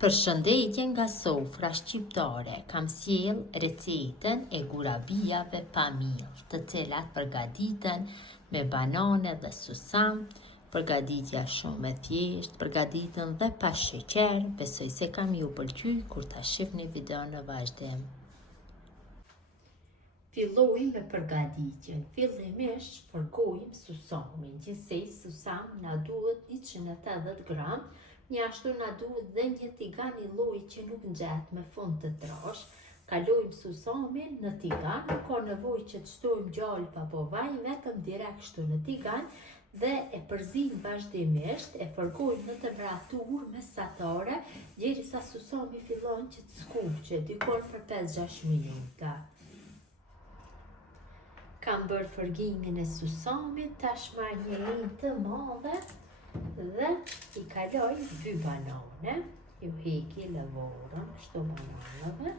Përshëndetje nga sofra shqiptare, kam sjell recetën e gurabijave pa miell, të cilat përgatiten me banane dhe susam. Përgatitja shumë e thjeshtë, përgatiten dhe pa sheqer. Besoj se kam ju pëlqy kur ta shihni videon në vazhdim. Fillojmë me përgatitjen. Fillimisht përgojmë susamin. Gjithsej susam na duhet 180 gram. Njashtu na duhet dhe një tigan i lloji që nuk ngjet me fund të trash. Kalojmë susamin në tigan, nuk ka nevojë që të shtojmë gjallë apo vaj, vetëm direkt kështu në tigan dhe e përzim vazhdimisht, e përgojmë në temperaturë mesatare derisa susami fillon që të skuqet, dikon për 5-6 minuta. Kam bërë përgimin e susamit, tash marr një linë të madhe dhe i kaloj 2 banane, ju heki lëvorën kështu bananeve,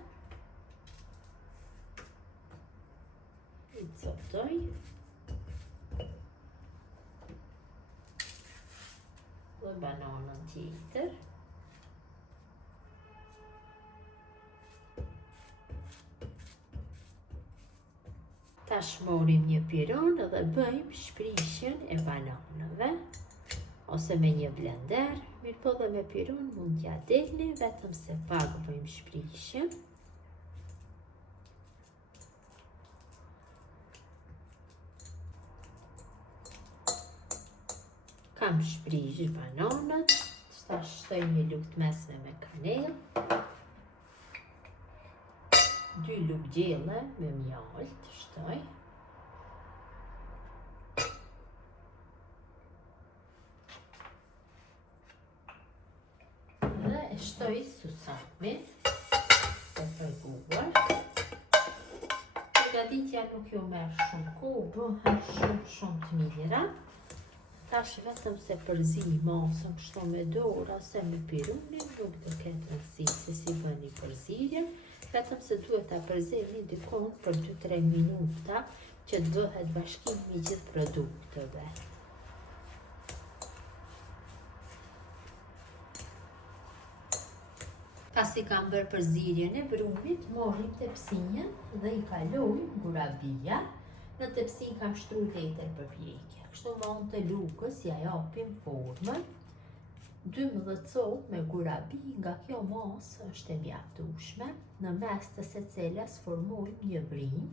i cotoj, dhe bananën tjetër, tash morim një piron dhe bëjmë shprishjen e bananeve, ose me një blender, mirë po dhe me piron mund t'ja delni, vetëm se pak bëjmë shprishjen. Kam shprish bananët, tash shtoj një lugë mesme me kanellë, 2 lugë gjelle me mjaltë shtoj. E shtoj susamin e përguar. Përgatitja nuk ju merr shumë kohë, bëhen shumë të mira. Tash vetëm se përzi masën kështu me dorë ose me pirunin, nuk do ketë rëndësi se si bëni përzierjen, vetëm se duhet ta përzini dikon për 2-3 minuta që të bëhet bashkimi i gjithë produkteve. Pasi kam bërë përzierjen e brumit, morim tepsinjen dhe i kalojmë gurabija. Në tepsin kam shtruar letër për pjekje. Kështu vonë të lugës ja japim formën. 12 copë me gurabi, nga kjo masë është e mjaftueshme. Në mes të secilas formojmë një brim.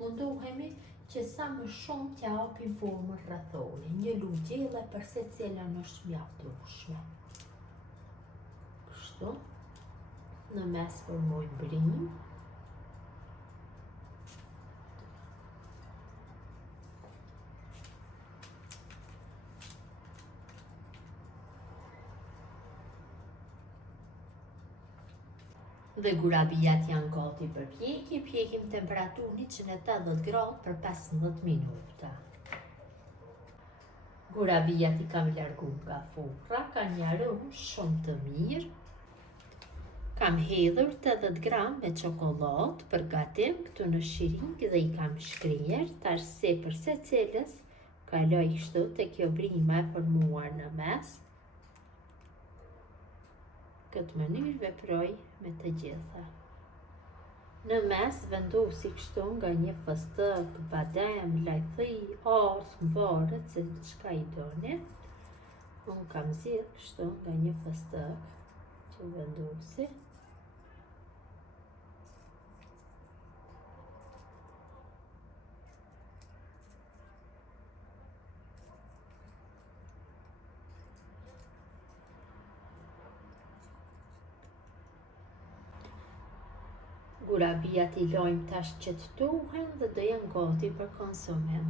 Mundohemi që sa më shumë t'ja japim formën rrethore. Një lugë gjelle për secilën është mjaftueshme. Kështu. Në mes formojmë brim. Dhe gurabijat janë gati për pjekje, pjekim temperaturë 180 gradë për 15 minuta. Gurabijat i kam larguar nga furra, kanë një aromë shumë të mirë. Kam hedhur 80 gram me çokoladë për gatim këtu në shiringë dhe i kam shkrier, tash sipër secilës kaloj kështu te kjo brima e formuar në mes. Këtë mënyrë veproj me të gjitha. Në mes vendosi kështu nga një fëstëk, badem, lajthi, artë, varet se çka i doni. Unë kam zgjedhur kështu nga një fëstëk që vendosi. Gurabijat i lojmë tash që të tuhen dhe do janë gati për konsumim.